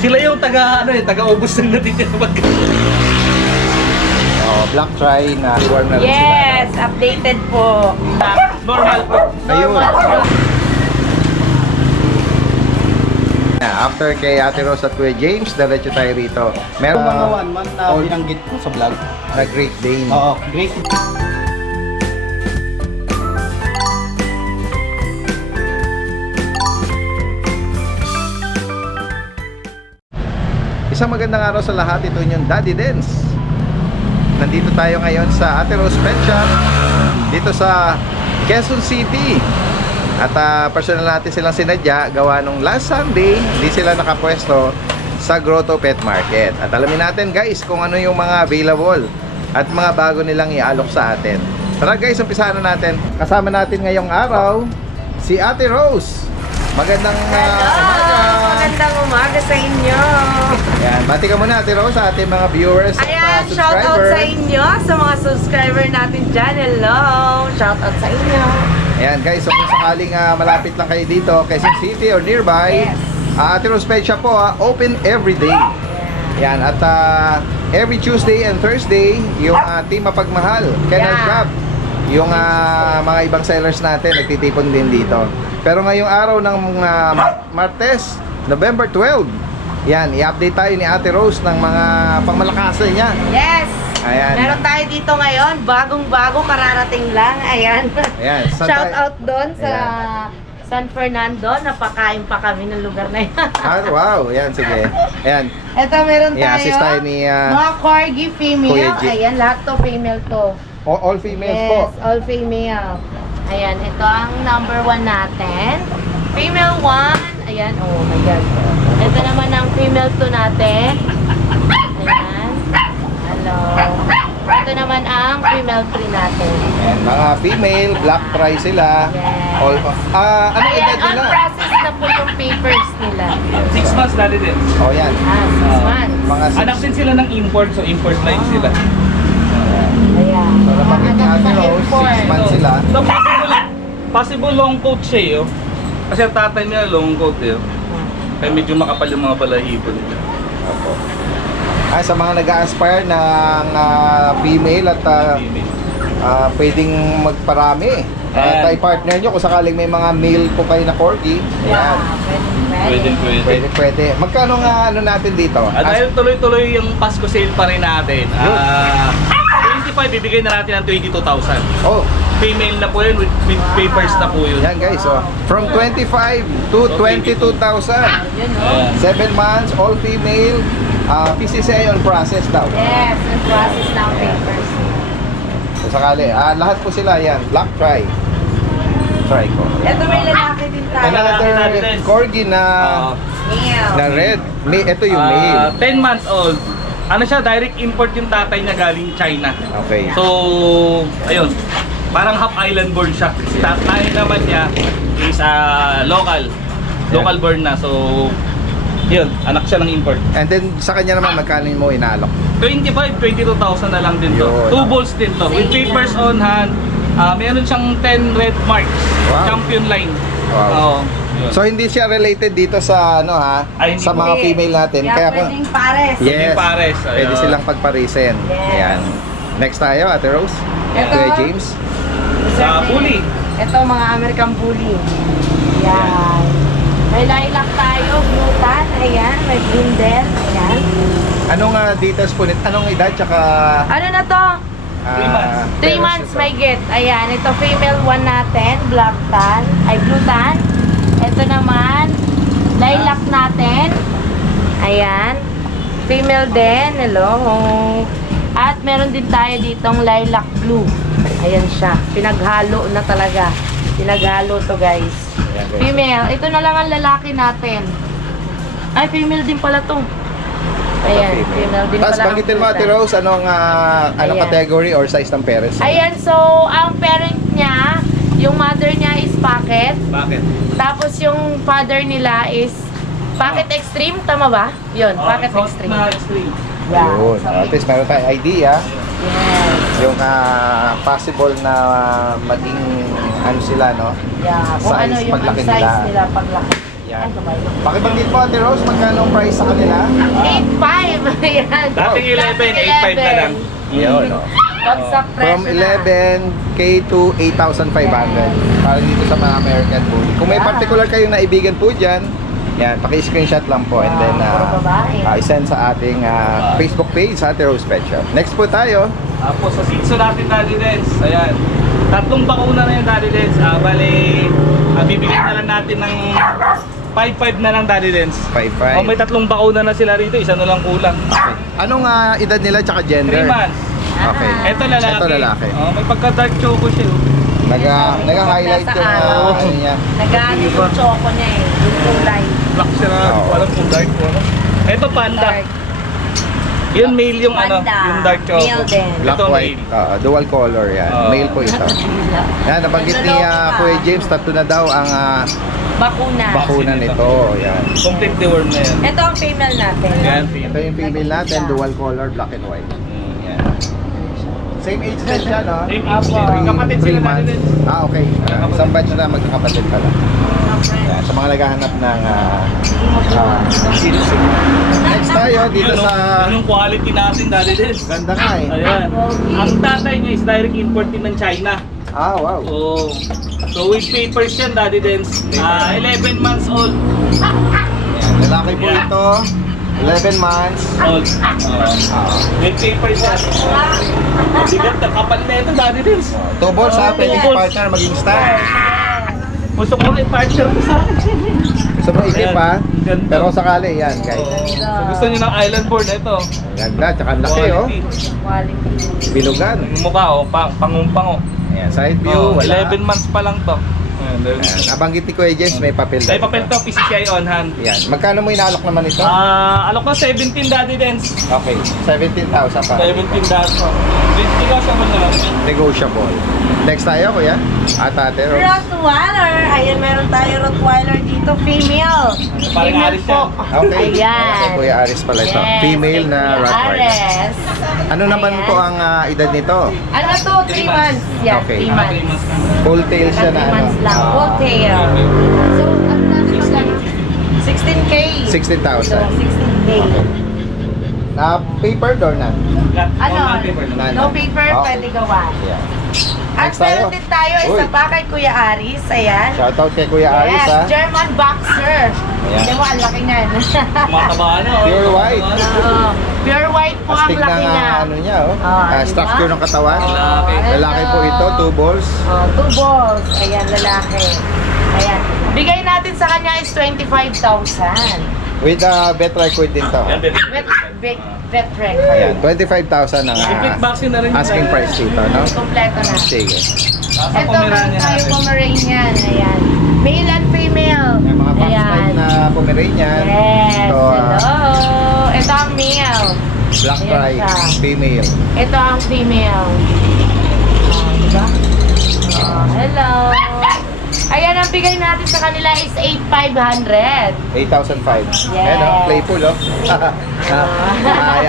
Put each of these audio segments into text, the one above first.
Sila yung taga-ubos ng natitira pagkain. Oh, black try na warm na rin Yes, sila. updated po. Normal po. Ayun. Normal. After kay Ate Rose at Kuya James, diretso tayo rito. Meron Mga 1 month na old binanggit ko sa vlog. na Great Dane. Oo, great. Isang magandang araw sa lahat. Ito yung Daddy Dens. Nandito tayo ngayon sa Ate Rose Pet Shop dito sa Quezon City. At personal natin silang sinadya gawa nung last Sunday, hindi sila nakapwesto sa Grotto Pet Market. At alamin natin guys kung ano yung mga available at mga bago nilang ialok sa atin. Tara guys, umpisahan na natin. Kasama natin ngayong araw si Ate Rose. Magandang umaga. Magandang umaga sa inyo. Yan, bati ka muna Ate Rose sa ating mga viewers at Ayan, shout out subscribers. sa inyo, sa mga subscriber natin dyan. Hello, shout out sa inyo. Ayan guys, so kung sakaling malapit lang kayo dito, Quezon City or nearby, Yes. Ate Rose Pet Shop po, open every day. Yan, at every Tuesday and Thursday, yung Team Mapagmahal, Kennel Yeah. Shop, yung mga ibang sellers natin, nagtitipon din dito. Pero ngayong araw ng Martes, November 12, yan, i-update tayo ni Ate Rose ng mga pangmalakasan niya. Yes. Ayan. Meron tayo dito ngayon, bagong-bago, kararating lang. Ayan. Ayan, saan Shout tayo? out doon sa Ayan. San Fernando. Napakain pa kami ng lugar na yan. Wow, yan, sige. Ayan, Ito meron tayo. i-assist tayo ni mga corgi Kuya female. G. Ayan, lahat to female to. all females Yes, po. all female. Ayan, ito ang number 1 natin. Female 1. Ayan, oh my God. Ito naman ang female 2 natin. Ayan. Hello. Ito naman ang female 3 natin. Ayan, mga female, black try sila. Yes. Anong Ayan, edad on nila? process na po yung papers nila. 6 months dali din. Oh, yan. 6 months. Mga Anak din sila ng import, so import line sila. Ayan. So, nabanggit ni Anak Ate sa Rose, import. 6 months sila. So, possible long coat siya eh. Oh. Kasi ang tatay nila long coat eh. Oh. Kaya medyo makapal yung mga balahibo nila. Opo. Sa mga nag-a-aspire ng female at Female. pwedeng magparami. Ayan. Tayo partner nyo kung sakaling may mga male po kayo na corgi. Yeah, Ayan. Pwede. Pwede. Magkano nga ano natin dito? Dahil tuloy-tuloy yung Pasko sale pa rin natin. 25 bibigay na natin ng 22,000. Oh, Female na po yun with papers na po yun. yan guys. So, from 25 to 22,000. Yun, oh. 7 months, all female, PCCI on process daw. Yes, yung process ng papers. So, sakali, lahat po sila yan, black try. Try ko. Ito may lalaki din tayo. Another corgi na Male. red. Ito yung male. 10 months old. Ano siya, direct import yung tatay niya galing China. Okay. So, ayun. Parang half island born siya. Tatay naman niya is local born na. So, yun, anak siya ng import. And then sa kanya naman magkano mo inalok? 22,000 na lang din to. Yun. 2 balls din to. With papers on hand. Meron siyang 10 red marks. Wow. Champion line. Wow. Oo. Yun. So hindi siya related dito sa ano Ay, hindi sa mga Hindi. female natin. Kaya Kaya pwedeng pares. Yes. Yung pares. Pwede ayun. silang pagparisen. Yes. Ayan. Next tayo, Ate Rose. Ito. Kuya James. Sa bully. Ito mga American Bully. Yan. May lilac tayo, glutan. Ayan, may brindle. Ayan. Anong details po nito? Anong edad tsaka Ano na to? 3 months. 3 months may get. Ayan, ito female 1 natin, black tan, ay blue tan. Ito naman, lilac natin. Ayan. Female din, hello. At meron din tayo ditong lilac blue. Ayan siya. Pinaghalo na talaga. Pinaghalo to guys. Ayan, guys. Female. Ito na lang ang lalaki natin. Ay, female din pala to. Ayan, female din Tapos pala. ang banggitin mo Ate blue tan. Rose, anong Ayan. category or size ng parents? Ayan, so ang parent niya, yung mother niya is pocket. Bakit? Tapos yung father nila is pocket extreme, tama ba? Yun, pocket short extreme. na extreme. Yeah. Yun. So, At least meron tayong idea yes. yung possible na maging ano sila, no? Yeah, kung Size, ano yung paglaki size nila. nila paglaki. Yan. Pakibanggit mo, Ate Rose, magkano ang price sa kanila? 8.5. Ayan. Dating 11, 8.5 na lang. Yun, no? Bagsak From presyo na. 11K to 8,500. Para dito sa mga American Bully. Kung may Yeah. particular kayong naibigan po dyan, yan, paki-screenshot lang po and then Puro babae. i-send sa ating Facebook page sa Ate Rose Pet Shop. Next po tayo. Tapos sa sitso natin, Daddy Dens. Ayan. 3 bakuna na yung Daddy Dens. Bale, bibigyan na lang natin ng 5.5 na lang, Daddy Dens. 5'5". May 3 bakuna na sila rito, isa na lang kulang. Anong edad nila tsaka 3 gender? months. Okay. Ito lalaki. Ito lalaki. May pagka-dark choco siya. Nag-highlight Sa yung araw. ano niya. Nag-ano yung choco niya eh. Yung kulay. Black siya na. Oo. Alam kung dark po. Ito panda. Dark. Yun male yung ano, Panda. yung dark choco. Male din. Black Ito white. male. Dual color yan. Oo. Male po ito. Yan, nabanggit ni Kuya James, 3 na daw ang Bakuna. bakuna nito. Yan. Complete deworm na yan. Ito ang female natin. Yan, Ito yung female natin, dual color, black and white. Yan. Same age din siya, no? Same age Apo. din. Kapatid Three sila months. natin. Okay. Isang batch na magkakapatid pala. Yan, sa mga naghahanap ng Shih Tzu. Next tayo dito sa... Anong quality natin, Daddy Des? Ganda nga eh. Ayan. Ang tatay niya is direct import din ng China. Wow. So with papers yan, Daddy Dens. 11 months old. Yan, lalaki po Yeah. ito. 11 months. Old. With papers yan. Bigat na kapal na ito, Daddy Dens. Two balls ha, pwedeng Two balls. partner maging star. Gusto ko rin partner ko sa akin. Gusto mo ikip ha? Ganda. Pero kung sakali, yan guys. So gusto niyo ng island board ito. Ang ganda, tsaka ang laki oh. Quality. Bilugan. Yung mukha, pangumpang. Ayan, side view, wala. 11 months pa lang to. Ayan, Ayan, nabanggit ni Kuya James, may papel May daw. papel to, PCCI on hand. Yan. Magkano mo inaalok naman ito? Alok ko 17, Daddy Dens. Okay, 17,000 pa. 17 Daddy. 20 ka sa mga. Negotiable. Next tayo, Kuya. Ate Rose. Rottweiler. Ayan, meron tayo Rottweiler dito. Female. Parang Female Aris po. Okay. Ayan. Kay Kuya Aris pala ito. Yes, Female kay na Kuya Rottweiler. Ares. Ano naman Ayan. po ang edad nito? Ano to? 3 months. Yan, Okay. 3 months. Full tail siya na 3 ano? months lang. Full tail. So, ano natin magkano? 16K. 16,000. So, 16K. Paper door na? Ano? None. No paper, Okay. pwede gawan. Yeah. At Next tayo. meron din tayo isa Uy. pa kay Kuya Aris. Ayan. Shoutout kay Kuya Aris Yes, ha. German Boxer. Ayan. Hindi mo, ang laki niyan. Mataba na. Pure white. Oo. Pure white po ang Astig laki na niya. ano niya oh. Diba? Structure ng katawan. Lalaki. Lalaki po ito, 2 balls. 2 balls. Ayan, lalaki. Ayan. Bigay natin sa kanya is 25,000. With vet record din to. Yan din. Vet record. Ayan, 25,000 ang Complete vaccine na rin. asking price dito, no? Kompleto na. Sige. Sa Ito, meron tayo Pomeranian. Ayan. Male and female. May mga box type Ayan. na Pomeranian. Yes. Ito, Hello. Ito ang male. black Ayan stripe, siya. female. Ito ang female. Diba? Hello. Ayan, ang bigay natin sa kanila is 8,500. 8,500. Yes. Ayan, oh, playful, oh. Ay,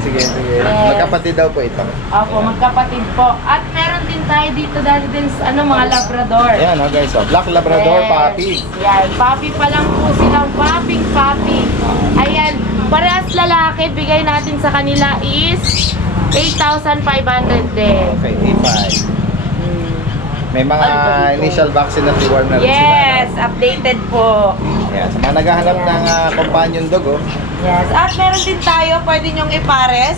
sige. Yes. Magkapatid daw po ito. Opo, magkapatid po. At meron din tayo dito dahil din sa mga Labrador. Ayan, oh, guys, oh. Black Labrador Yes. puppy. Yan, puppy pa lang po silang puppy. Ayan, parehas lalaki, bigay natin sa kanila is 8,500 din. Okay, 8,500. May mga initial vaccine at deworm na rin Yes, sila, updated po. no? Yes, mga naghahanap Ayan. ng companion dog, oh. Yes, at meron din tayo, pwede nyong ipares.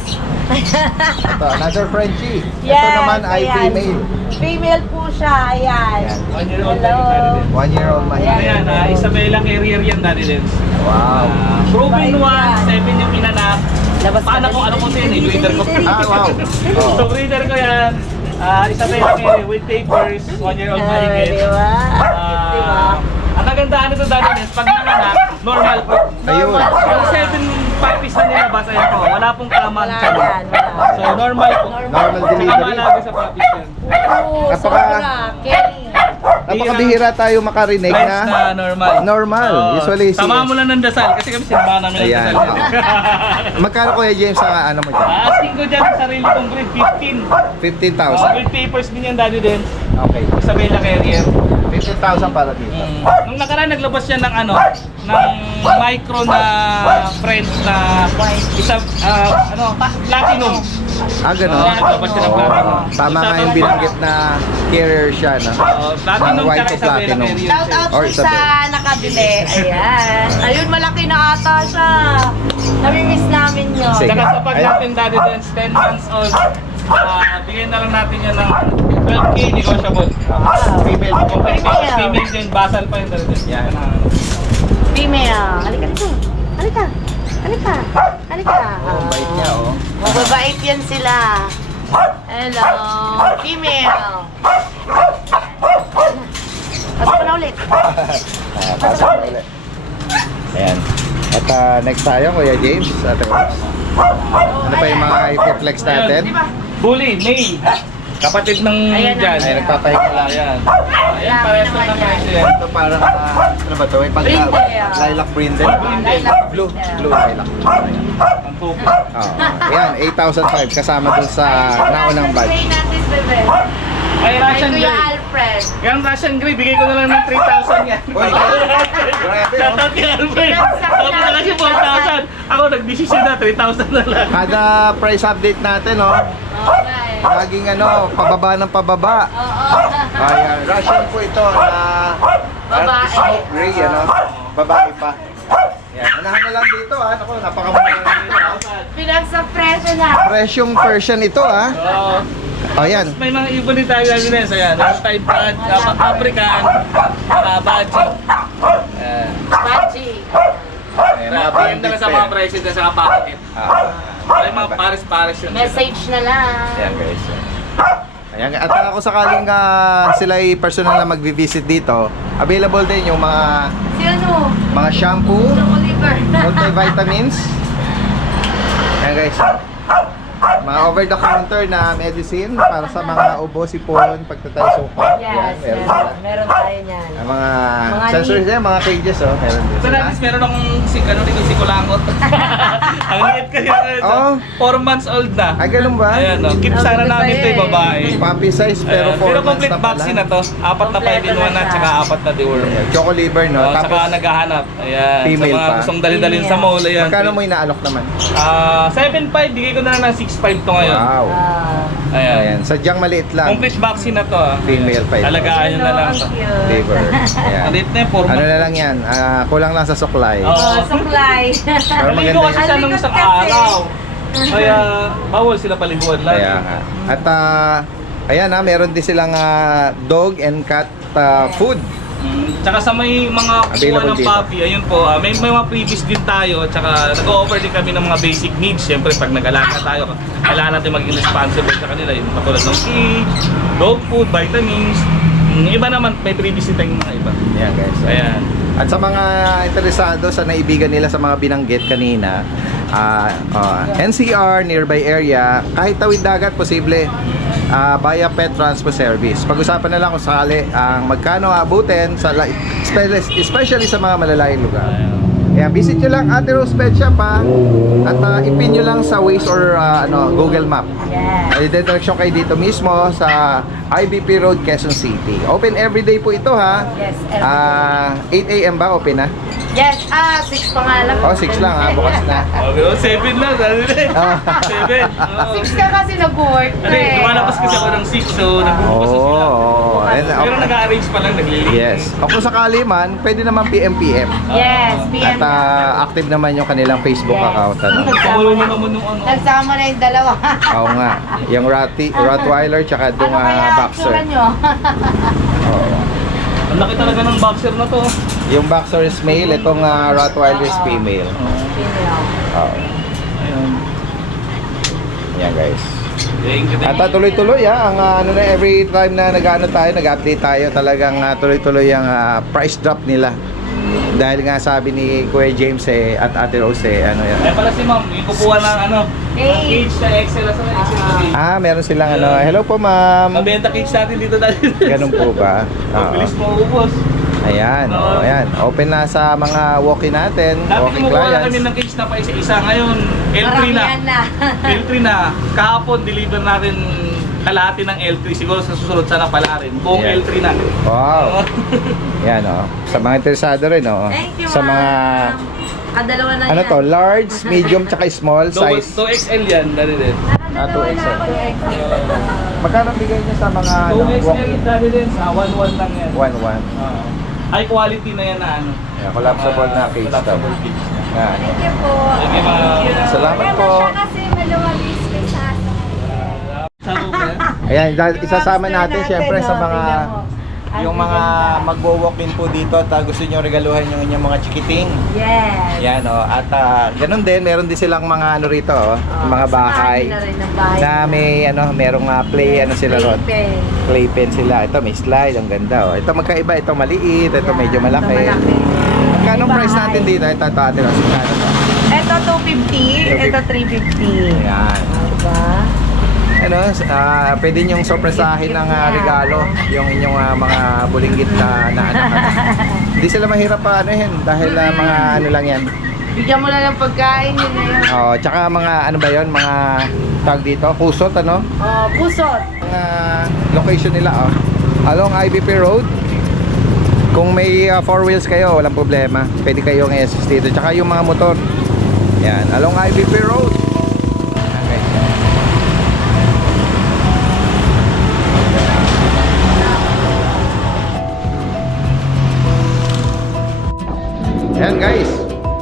Ito, another Frenchie. Ito Yes, naman ay ayan. female. Female po siya, ayan. Ayan. 1 year old Hello. na rin. 1-year-old mahigit. Ayan, Isabella Carrier yan, Daddy Dens. Wow. Proven Bait 1, yan. 7 yung inanak. Labas ka Paano na kung ano ko dito. din, i-breeder ko. Wow. So, breeder ko yan. Isabella Carrier with papers, 1 year old mahigit. Diba? Ang kagandahan nito, Daddy Dens, pag nanganak, normal po. Ayun. Yung 7 puppies na nilabas, ayan po, wala pong tama Wala ang tiyan. yan, wala. So, normal po. Normal Saka delivery. malaga sa puppies yan. Oh, Napaka- sobra. Kenny. Napakabihira tayo makarinig price na na normal. normal. Oo. Usually, Tama mo lang ng dasal kasi kami sinamahan namin ng Ayan. dasal. Magkano Kuya James ang ano mo dyan? Asking ko dyan sa sarili kong breed, 15. 15,000. With papers din yan, Daddy Dens. Okay. Isabela Carrier. 15,000 para dito. Nung nakaraan naglabas yan ng ano, ng micro na French na platinum. Gano'n? Naglabas yan ng platinum. Tama nga yung binanggit na carrier siya, no? Platinum White tsaka to Isabela platinum. Carrier. Shout out Or po sa nakabili. Ayan. Ayun, malaki na ata siya. Namimiss namin yun. Sige. Tsaka sa pag natin, Daddy Dens, 10 months old, bigyan na lang natin yan ng 12K negotiable. Female. Female din, basal pa yun, Daddy Dens. Yan. Female. Halika dito. Halika. Halika. Halika. Oh, bait niya, oh. Mababait yan sila. Hello. Female. Pasok na ulit. Pasok na ulit. Ayan. At next tayo, Kuya James. Ate Ross. Ano pa yung mga i-flex natin? Bully, May. Kapatid ng Ayan dyan. Ay, nagpapahinga lang. Ayan. Ayan, parehas lang ng presyo yan. Ito parang, ano ba ito? May pagka, Brindle. lilac brindle. Lilac Blue. brindle. Blue lilac. Ang tupo. Ayan, 8,500 kasama dun sa naunang bag. Pray natin, bebe. Ay, Ay, Russian Kuya Grey. Alfred. Yung Russian Grey, bigay ko na lang ng 3,000 yan. Uy, grabe, Shout oh. out kay Alfred. Ako na kasi 4,000. Ako nag-decision na, 3,000 na lang. Kada price update natin, oh. Okay. Laging ano, pababa ng pababa. Oo. Ayan, Russian po ito na Babae. smoke gray, ano? Babae pa. Yan, unahan na lang dito, ha? Naku, napakamura na dito, ha? Pinagsa presyo na. Presyong Persian ito, ha? Oo. Ayan. May mga ibon din tayo namin din. Ayan, Type Brad, African, Baji. Ayan. Baji. Ayan, mga Bigyan na lang sa mga bandit prices na sa kapakit. Ay, mga pares-pares yun. Message na lang. Ayan, guys. Ayan, at kung sakaling sila ay personal na magvi-visit dito, available din yung Si ano? mga shampoo, Oliver. multivitamins. Ayan, guys. Mga over-the-counter na medicine para sa mga ubo, sipon, pagtatay suka. Yes, meron yes. sila. Meron tayo niyan. Ang mga Mga sensors yan, mga cages, oh. Meron din Sa sila. natin, meron akong si Kulangot. Ang liit kasi Oh. 4 months old na. Ay, ganun ba? Ayan, no. Keep sana namin ito yung babae. Puppy size, pero Ayan, 4 pero months complete na pala. vaccine na to. 4 na 5 in 1 na, Kompleto na tsaka siya. 4 na deworm. Ayan, Choco liver, no? No, Tapos, saka naghahanap. Ayan. Female sa mga pa. gustong dalhin-dalhin sa mall. Ayan. magkano mo inaalok naman? 7.5, bigay ko na lang ng 6.5 to ngayon. Wow. Ayan. Ayan, sadyang maliit lang. Complete vaccine na to. Female pa ito. Alagaan nyo na lang to. Liver. Ayan. Maliit na yung 4 Ano months. na lang yan, kulang lang sa suklay. Oo. Oh, supply. Pero Naligo maganda kasi yun. siya nung isang Alikot kasi. araw. Kaya bawal sila paliguan lang. Kaya nga. At ayan meron din silang dog and cat food. Tsaka sa may mga kuha Available ng dito. puppy, ayun po, may mga previous din tayo. Tsaka nag-offer din kami ng mga basic needs. Siyempre, pag nag-alaga tayo, kailangan natin maging responsible sa kanila. Yung katulad ng cage, dog food, vitamins. Yung iba naman, may previous din tayong mga iba. Ayan guys. Ayan. At sa mga interesado sa naibigan nila sa mga binanggit kanina, NCR, nearby area, kahit tawid dagat, posible via pet transfer service. Pag-usapan na lang kung sakali ang magkano abutin, especially sa mga malalayong lugar. Kaya visit nyo lang Ate Rose Pet Shop, ha? At ipin nyo lang sa Waze or Google Map. Yes. Ay, direction kayo dito mismo sa IBP Road, Quezon City. Open everyday po ito, ha? Yes, 8 a.m. ba open na? Yes, 6 pa nga lang. Oh, 6 lang, ha? Bukas na. Okay, 7 lang, dali na eh. 7. 6 ka kasi nag-work Hindi, lumalabas kasi ako ng 6, so nagbubukas na sila. Oh, and, Pero nag-arrange pa lang, naglilinis. yes. O kung sakali man, pwede naman PM. Yes, PM. At active naman yung kanilang Facebook Yes. account. Ano? Pamulo mo naman nung ano. Nagsama na yung dalawa. Oo nga. Yung Rottweiler tsaka Ano yung kaya Boxer. itsura nyo? Oo. Ang laki talaga ng boxer na to. Yung Boxer is male, itong Rottweiler is female. Female. Oo. Ayun. Yan guys. Thank you, At tuloy-tuloy ang ano na every time na nag-ano tayo, nag-update tayo, talagang tuloy-tuloy ang price drop nila. Dahil nga sabi ni Kuya James at Ate Rose ano yan. Ayan pala si ma'am, yung kukuha ng Hey. cage na XL sa XL. Meron silang hello po ma'am. Mabenta cage natin dito dati. Ganun po ba? Oo. Mabilis maubos. Ayan, ayan. Open na sa mga walk-in natin, Dati walk-in kumukuha na kami clients. ng cage na pa isa-isa. Ngayon, L3 na. Maramihan na. L3 na. Kahapon, deliver natin kalahati ng L3. Siguro sa susunod sana pala rin. Buong Yeah. L3 na. Wow. Yan Sa mga interesado rin Thank you, Sa mga Kadalawa na ano yan. to, large, medium, tsaka small size. 2XL yan, dali din. Nakadalawa na 2XL. ako ni XL. Magkano bigay niya sa mga 2XL walk-in? dali din, sa 1-1 lang yan. 1-1. High quality na yan na ano. Yeah, collapsible na cage to. Collapsible cage. Yan. Thank you po. Sige, ma'am. Salamat po. Siya kasi maluwagis kay Sasa. Sa Ruben. Ayan, isasama natin syempre sa mga Tingnan mo. yung mga magwo-walk-in po dito at gusto niyo regaluhan yung inyong mga chikiting. Yes. Yan at ganun din, meron din silang mga ano rito mga bahay Sasali na rin ng bahay. na may merong play sila ron. Playpen. Playpen sila. Ito may slide, ang ganda Ito magkaiba, ito maliit, ito Yan, medyo malaki. ito malaki. Magkano May price bahay. natin dito? Ito Ate Rose, magkano to? Ito 250, ito 350. Ayan. Diba? Pwede niyong sorpresahin ng regalo yung inyong mga bulinggit na anak. Hindi sila mahirap dahil mga ano lang yan. Bigyan mo na ng pagkain, yun na yun. Tsaka mga ano ba yon, mga tag dito, kusot Pusot. Mga location nila along IBP Road. Kung may 4 wheels kayo, walang problema. Pwede kayo i-assist dito. Tsaka yung mga motor. Yan, along IBP Road. Okay. Yan guys,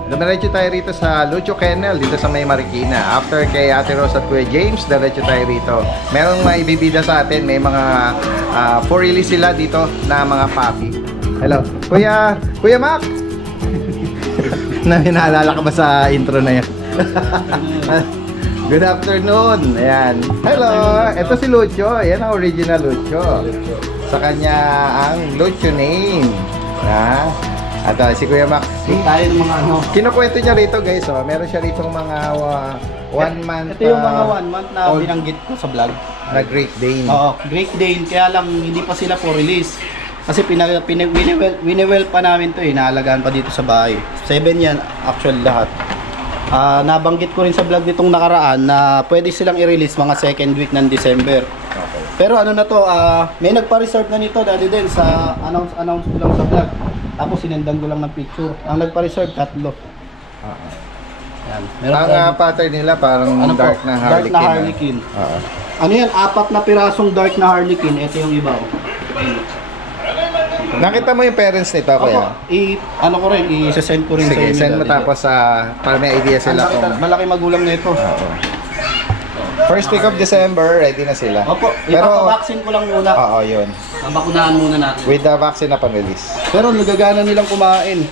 dumiretso tayo rito sa Lucho Kennel dito sa May Marikina. After kay Ate Rose at Kuya James, diretso tayo rito. Merong maibibida sa atin, may mga for release sila dito na mga puppy. Hello, Kuya Mac. Naalala ka ba sa intro na yan? Good afternoon. Ayan. Hello, ito si Lucho. Ayan ang original Lucho. Sa kanya ang Lucho name. At si Kuya Max, Tayo ng mga kinukwento niya rito guys, meron siya rito mga 1 month Ito yung mga 1 month na old binanggit ko sa vlog. na Great Dane. Oo, Great Dane, kaya lang hindi pa sila for release. Kasi winiwell pa namin to naalagaan pa dito sa bahay. 7 yan, actually lahat. Nabanggit ko rin sa vlog nitong nakaraan na pwede silang i-release mga second week ng December. Okay. Pero ano na to, may nagpa-reserve na nito dati din sa announce ko lang sa vlog. Tapos sinendan ko lang ng picture. Ang nagpa-reserve, 3. Yan. Meron Ang tayong- pattern nila parang Ano po? dark na Dark Harlequin. na Harlequin. Oo. Ano yan? 4 na pirasong dark na Harlequin. Ito yung iba. Nakita mo yung parents nito, Kuya? Ano ko rin, i-send ko rin sa Sige, inyo. send mo dati. tapos para may idea sila kung... Malaki magulang na ito. Oo. First week of December, ready na sila. Opo, Pero, ipapabaksin ko lang muna. oo, yun. Bakunahan muna natin. With the vaccine na pan-release. Pero nagagana nilang kumain.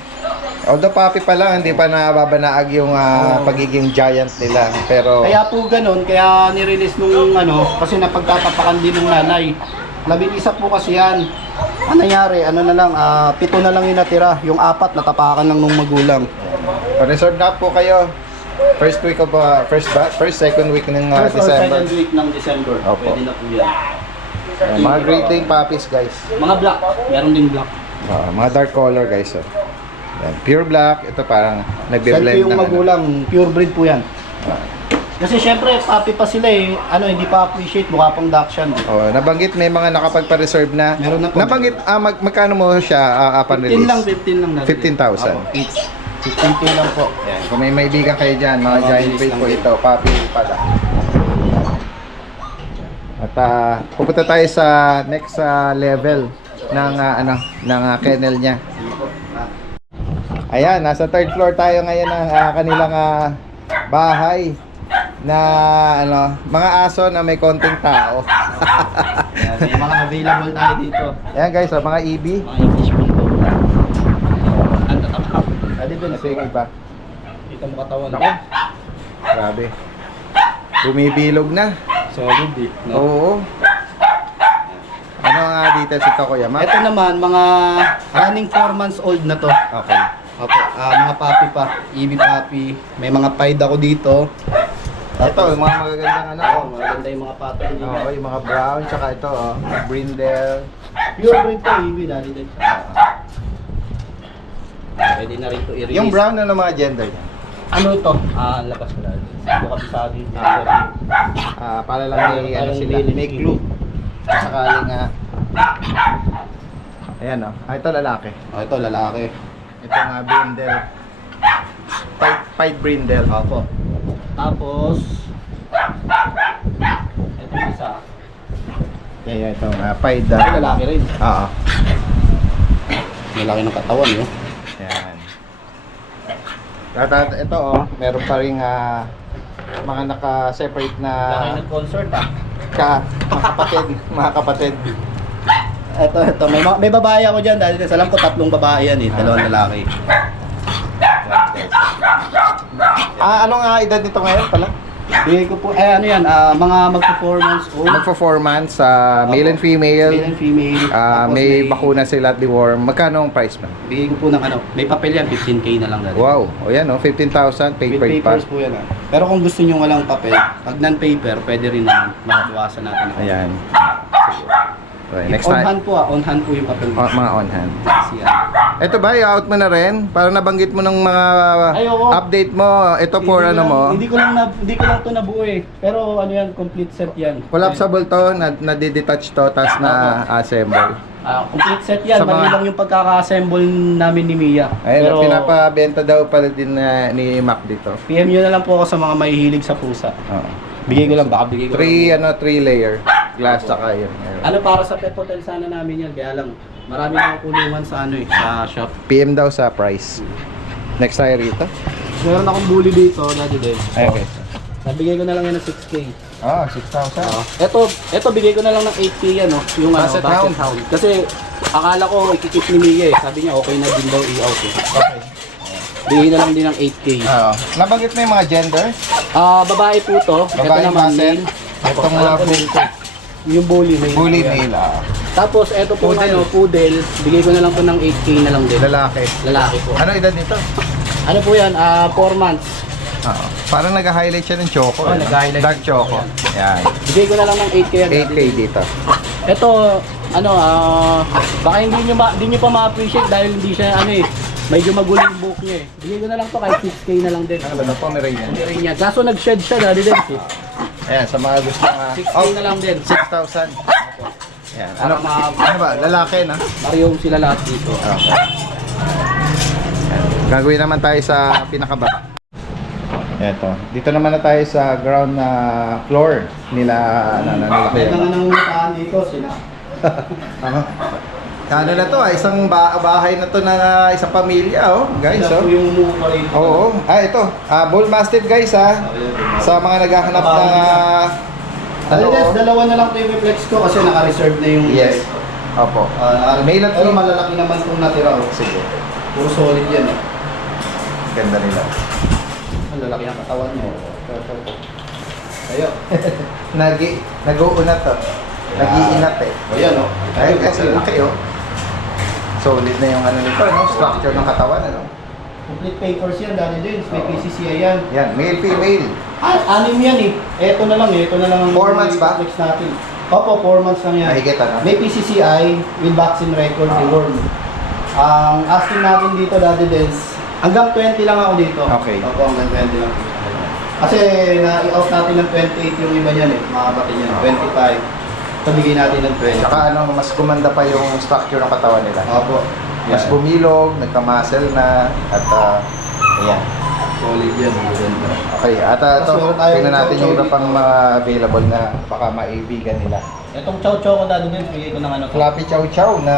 Although puppy pa lang, hindi pa nababanaag yung pagiging giant nila. Pero, Kaya po ganun, kaya nirelease nung kasi napagtatapakan din ng nanay. 11 po kasi yan. Ang nangyari, ano na lang, 7 na lang yung natira. Yung 4 natapakan lang nung magulang. reserve na po kayo. First week of, second week ng First or December. second week ng December, Opo. pwede na po yan. Mga Great Dane puppies, guys. Mga black, meron din black. Mga dark color, guys. Yan. Pure black. Ito parang Saan nagbe-blend yung ng magulang, pure breed po yan. Kasi syempre, puppy pa sila hindi pa appreciate, mukha pang Dachshund. nabanggit may mga nakapagpa-reserve na. Meron na po. Nabanggit, magkano mo siya upon 15 lang, release? 15 lang. 15,000. Opo, each. 15K lang po. Yan. Kung may maibigan kayo dyan, mga Oo, giant bilis breed lang po din. ito, puppy pala. At pupunta tayo sa next level ng kennel niya. Ayan, nasa 3rd floor tayo ngayon ng kanilang bahay na mga aso na may konting tao. Yan, may mga available tayo dito. Ayan guys, mga EB. Mga English bulldog. Ang tatakap. Pwede ba Kasi yung iba. Kita mo katawan Naku. Grabe. Bumibilog na. Solid No? Oo. Ano ang details ito, Kuya Mac? Ito naman, mga running 4 months old na to. Okay. Opo, mga puppy pa, EB puppy. May mga pied ako dito. Ito, yung mga magagandang ano. Oo, maganda yung mga pattern dito. Oo, yung mga brown, tsaka ito, oh, brindle. Pure breed to, EB, dali din. Pwede na rin to i-release. Yung brown na ng mga gender niya. Ano to? Labas ko lang. Hindi ko kabisado yung Para lang may, ano sila, may clue. Sakaling, ayan, oh. Ito lalaki. Ito, lalaki. Ito nga, brindle. Pied brindle. Opo. Tapos, ito yung isa. Yeah, ito nga, pied. Ito lalaki rin. Oo. Malaki ng katawan, yun. Yan. Ito, oh, meron pa rin mga naka-separate na Laki ng concert, mga kapatid. Ito. May babae ako dyan. Dahil alam ko 3 babae yan eh. 2 lalaki. Ano nga edad nito ngayon pala? Bigay ko po, ano yan, mga mag-performance old. Mag-performance sa male and female. Male and female. Tapos May bakuna sila at deworm. Magkano ang price man? Bigay ko po ng ano, may papel yan, 15K na lang dali. Wow, o yan, 15,000 With paper pa. papers po yan. Pero kung gusto nyo walang papel, pag non-paper, pwede rin naman. Makabawasan natin. Ayan. Okay, next On time. hand po on hand po yung papel. Mga on hand. Siya. Ito ba, i-out mo na rin? Para nabanggit mo ng mga Ayoko. update mo. Ito for ano mo. Hindi ko lang to nabuo eh. Pero ano yan, complete set yan. Collapsible to, na-detach to, tapos na-assemble. Complete set yan. Sa mga- Mali lang yung pagkaka-assemble namin ni Mia. Ayun, Pero pinapabenta daw pala din ni Mac dito. PM nyo na lang po ako sa mga mahihilig sa pusa. Oo. Bigay ko lang, baka bigay ko lang. 3 layer glass saka yun. Ano para sa pet hotel sana namin yan. Kaya lang, marami na kulungan sa ano eh, sa shop. PM daw sa price. Next tayo rito. Meron akong bully dito, dati din. Ay, okay. Nabigay ko na lang yan ng 6K. 6,000. Ito bigay ko na lang ng 8K yan, no? Yung Basset Hound. Kasi akala ko ikikip ni Mia eh. Sabi niya okay na din daw i-out eh. Okay. Bigay na lang din ng 8K. Nabanggit mo yung mga gender? Babae po to. Babae ito naman basset. male. Itong Alam ko bully. Yung bully male. Bully Ayan. male. Tapos ito po Poodle. poodle. Bigay ko na lang po ng 8K na lang din. Lalaki. Lalaki po. Ano edad nito? Ano po yan? 4 months. Parang nag-highlight siya ng choco. Oh, nag-highlight. Dark choco. Yan. Bigay ko na lang ng 8K. yan. 8K dito. Ito, baka hindi nyo pa ma-appreciate dahil hindi siya, medyo magulo yung buhok niya eh. Bigay ko na lang to kahit 6K na lang din. Ano ba? Pomeranian yan. Hindi rin niya. Kaso nag-shed siya dali din eh. Ayan, sa mga gusto nga. 6K na lang din. 6,000. Yan. Para Ano ba? Lalaki na? Pareho sila lahat dito. Okay. Gagawin naman tayo sa pinakababa. Eto. Dito naman na tayo sa ground na floor nila Kaya nga nang unahan dito sila. Ano na to isang bahay na to ng isang pamilya guys Sila po yung umuupa rito. Oo. Ito. Bull Mastiff guys sa mga naghahanap ng Dalawa na lang ito yung reflex ko kasi naka-reserve na yung Yes. Opo. Male at Pero female. malalaki naman itong natira. Sige. Puro solid yan eh. Ganda nila. Ang lalaki ng katawan niyo. Ayo. Nag-uunat to. Nag-iinat eh. Ayan o. Ay, kasi laki solid na yung ano nito, structure ng katawan, Complete papers yan, dali din. May PCCI yan. Yan, male, female. Anim yan eh. Ito na lang ang 4 months ba? reflex natin. Opo, 4 months lang yan. Mahigit May PCCI with vaccine record deworm. Ang asking natin dito, Daddy Dens, hanggang 20 lang ako dito. Okay. Opo, hanggang 20 lang. Kasi na-i-out natin ng 28 yung iba niyan eh. Mga kapatid niyan, 25. Pabigay natin ng 20. Saka mas gumanda pa yung structure ng katawan nila. Opo. Mas Yan. bumilog, nagka-muscle na, at ayan. Solid yan. Okay, at ito, Tapos meron tayong tingnan natin yung chow-chow iba pang mga available na baka maibigan nila. Itong chow-chow ko, Daddy Dens, bigay ko ng ano. Fluffy Chow Chow na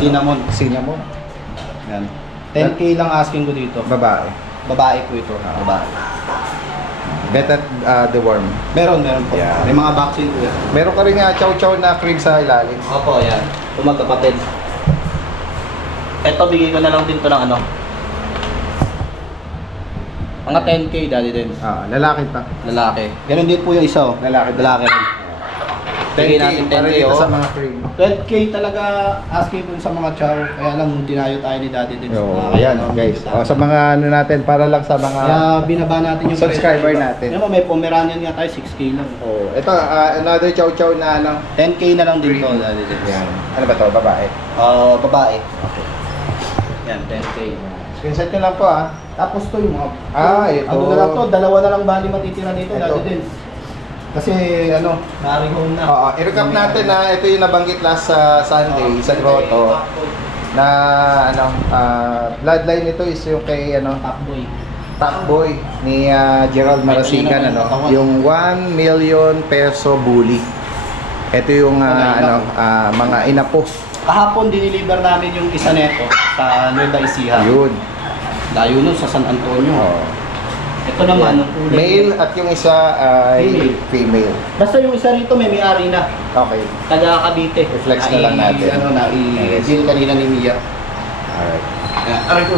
Cinnamon. Cinnamon. Yan. 10K lang asking ko dito. Babae. Babae po ito. Babae. Better the worm. Meron po. Yeah. May mga vaccine po yan. Meron ka rin Chow Chow na cream sa ilalim. Opo, yan. Ito magkapatid. Ito, bigay ko na lang din to ng ano. Mga 10K, Daddy din. Lalaki pa. Lalaki. Ganun din po yung isa, oh. Lalaki. Lalaki rin. Bigay natin 10K, para dito oh. sa mga cream. 12K talaga asking ko sa mga chow. Kaya lang dinayo tayo ni Daddy din. Yo, ayan guys. O, sa mga ano natin, para lang sa mga Kaya binaba natin yung subscriber presyo. natin. Yan mo, may Pomeranian nga tayo, 6K lang. Oh, ito another chow chow na ano. 10K na lang din to, Daddy din. Yan. Ano ba to? Babae. Babae. Okay. Yan, 10K. Screenshot nyo lang po ah. Tapos to yung mga... Ito. Ano na lang to, dalawa na lang bali matitira dito, Ito. Daddy din. Kasi ano, nari-home na. Oo, i-recap natin na ito yung nabanggit last sa Sunday sa grotto na ano, bloodline nito is yung kay ano, Top boy. Top Boy ni Gerald Marasigan, ano, yung 1 million peso bully. Ito yung mga inapo. Kahapon diniliver namin yung isa neto sa Nueva Ecija. Yun. Layo nun sa San Antonio. Oo. Ito naman, ang kulay. Male at yung isa ay female. Basta yung isa rito may may-ari na. Okay. Taga Cavite. I-flex na lang natin. I-deal kanina ni Mia. Alright. Aray ko.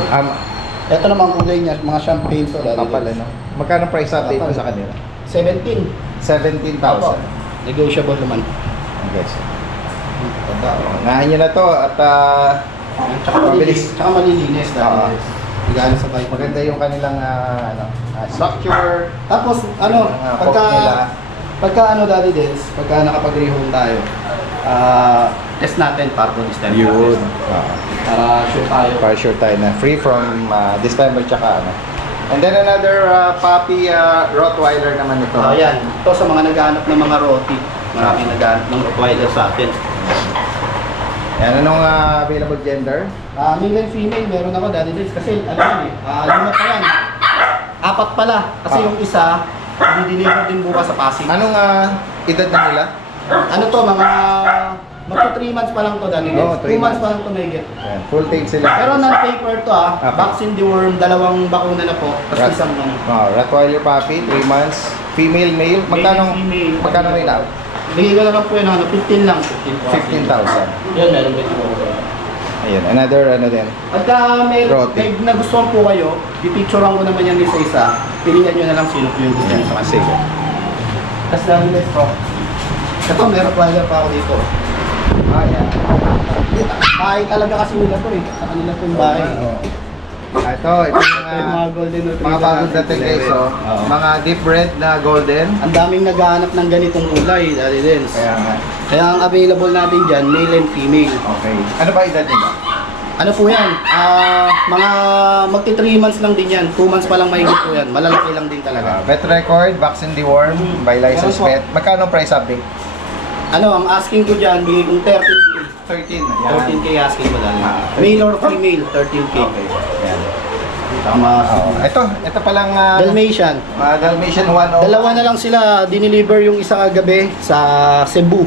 Ito naman kulay niya, mga champagne to. Kapal ano. Magkano price update mo sa kanila? 17. 17,000. Negotiable naman. Guys. Nahan nyo na to at Tsaka mabilis. Tsaka malilinis. Oo. Gano'n sa bike. maganda yung kanilang structure. Tapos ano, Pop pagka ano Daddy Dens, pagka nakapag-rehome tayo, test natin parko distemper. Yun. Para sure tayo. Para sure tayo na free from distemper tsaka ano. And then another puppy Rottweiler naman ito. Yan. Ito sa mga naghahanap ng mga roti. Maraming naghahanap ng Rottweiler sa atin. Yan, anong available gender? Male and female, meron ako Daddy Dens. Kasi ano yan eh, 5 pa yan. 4 pala. Kasi yung isa, i-deliver din bukas sa Pasig. Anong edad na nila? Ano to, mga magto 3 months pa lang to Daddy Dens. Oo, 2 3 months months. pa lang to may get. Yan, full tail sila. Pero non-paper to Okay. vaccine deworm, 2 bakuna na po. Tapos isang Rottweiler puppy, 3 months. Female, male. Magkano may lab? Bigay ko na lang po yun, 15 lang. 15,000. Yan, meron din po. Ayun, another ano din. Pagka may Roti. nagustuhan po kayo, pipicturean ko naman yan isa-isa. Pilihan nyo na lang sino po yung gusto nyo sa kanila. Sige. Tapos dami na ito. Ito, meron player pa ako dito. Yan. Bahay talaga kasi nila to eh. Sa kanila po yung bahay. Ito yung Yung mga golden retriever. mga bagong dating guys, oh. Oo. Mga deep red na golden. Ang daming naghahanap ng ganitong kulay, Daddy Dens. Kaya nga. Kaya ang available natin dyan, male and female. Okay. Ano ba edad nila? Ano po yan? Mga magti 3 months lang din yan. 2 months pa lang mahigit po yan. Malalaki lang din talaga. Vet record, vaccine deworm, by license Meron po. vet. Magkano price update? Ano, ang asking ko dyan, bigay kong 13K. 13. 13K asking ko dali. Male or female, 13K. Okay. Yan. Tama. Ito palang Dalmatian. mga Dalmatian 101. Dalawa na lang sila dineliver yung isa kagabi sa Cebu.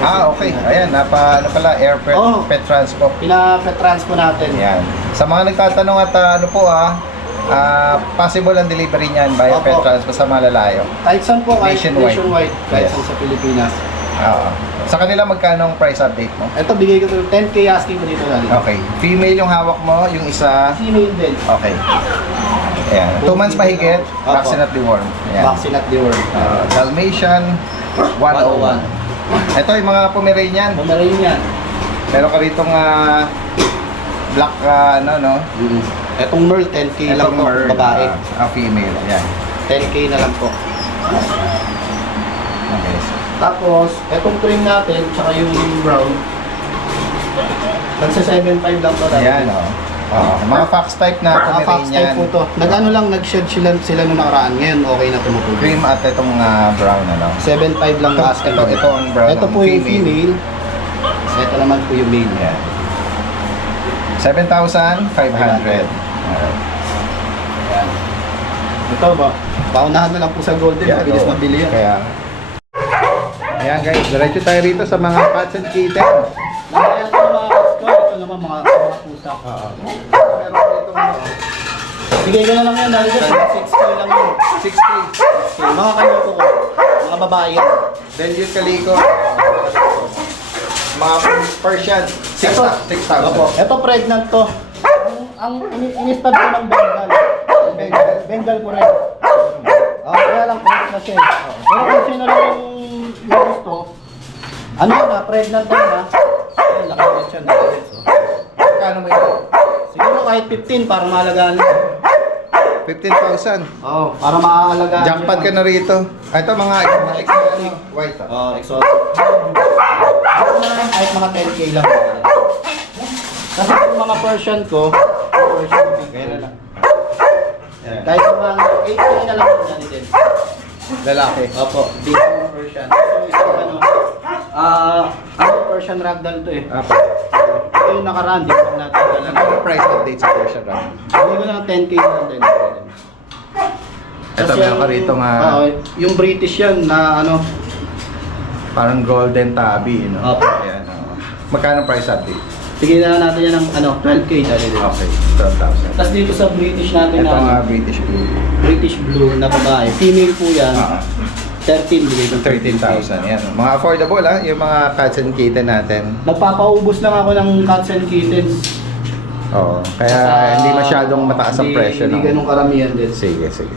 Okay. Ayan, ano pala, air pet, Oh. pet transport. Pina-transpo natin. Yan. Sa mga nagtatanong at ano po possible ang delivery niyan by Opo. pet transport sa malalayo. Kahit saan po, kahit Nationwide. kahit Yes. saan sa Pilipinas. Oo. Sa kanila magkano ang price update mo? Ito, bigay ko to 10K asking ko dito dali. Okay. Female yung hawak mo, yung isa. Female din. Okay. Ayan. 2 months mahigit, Opo. vaccine at deworm. Ayan. Vaccine at the world. Dalmatian 101. Ito yung mga Pomeranian. Pomeranian yan. Meron ka ritong black no? Etong Merle, 10K lang Itong po, Merle, babae. female. Ayan. 10K na lang po. Okay. Tapos, etong trim natin, tsaka yung brown, nagsa 7.5 lang to dati. Ayan, mga fox type na Mga fox type Pomeranian. po to. Nag-ano lang, nag-shed sila nung nakaraan. Ngayon, okay na tumutuloy. Cream at itong brown, ano? 7.5 lang asking. Ito ang brown. Ito ang po yung female. Ito naman po yung male. Ayan. 7,500. Alright. Ayan. Ito ba? Paunahan na lang po sa golden. Mabilis oo. mabili yan. Kaya. Ayan guys, diretso tayo rito sa mga cats and kittens. Ayan ito mga kasko. Ito naman mga pusa. Pero itong Bigay ko na lang yan dahil sa 6K lang yun. 6'3". Mga kanyo ko. Mga babae yan. Belgian Calico. Mga Persian. 6,000. Opo. Ito pregnant to. Ang in-stud ko ng Bengal. Bengal ko rin. Kaya lang pregnant na siya. Pero kung sino lang yung gusto, Ano na, pregnant na na. Ayun, laki siya na. Kano mo yun? Siguro kahit 15 para maalagaan. 15,000. Oo, para maaalagaan. Jackpot ka na rito. Ito mga exotic white. Oo, exotic. Ako na lang kahit mga 10k lang. Kasi yung mga Persian ko, kaya na lang. Kahit mga 8k na lang yan din. Lalaki. Opo, big mga Persian. So, isang ano, Persian ragdoll to eh. Apa. Ito yung nakaraan, di pa natin dala. Ano ang price update sa Persian Ram? Hindi ko na 10k na din. Ito, meron ka rito nga. Yung British yan na ano, Parang golden tabby, no? Opo. Ayan, magkano price update? sige na natin yan ng ano, 12k dali din. Okay, 12,000. Tapos dito sa British natin Ito na nga British Blue. British Blue na babae. Female po yan. Ah, 13 bigay ko. 13,000. Yan. Mga affordable, ha? Yung mga cats and kitten natin. Nagpapaubos lang ako ng cats and kittens. Oo. Kaya hindi masyadong mataas ang presyo. Hindi no? ganun karamihan din. Sige, sige.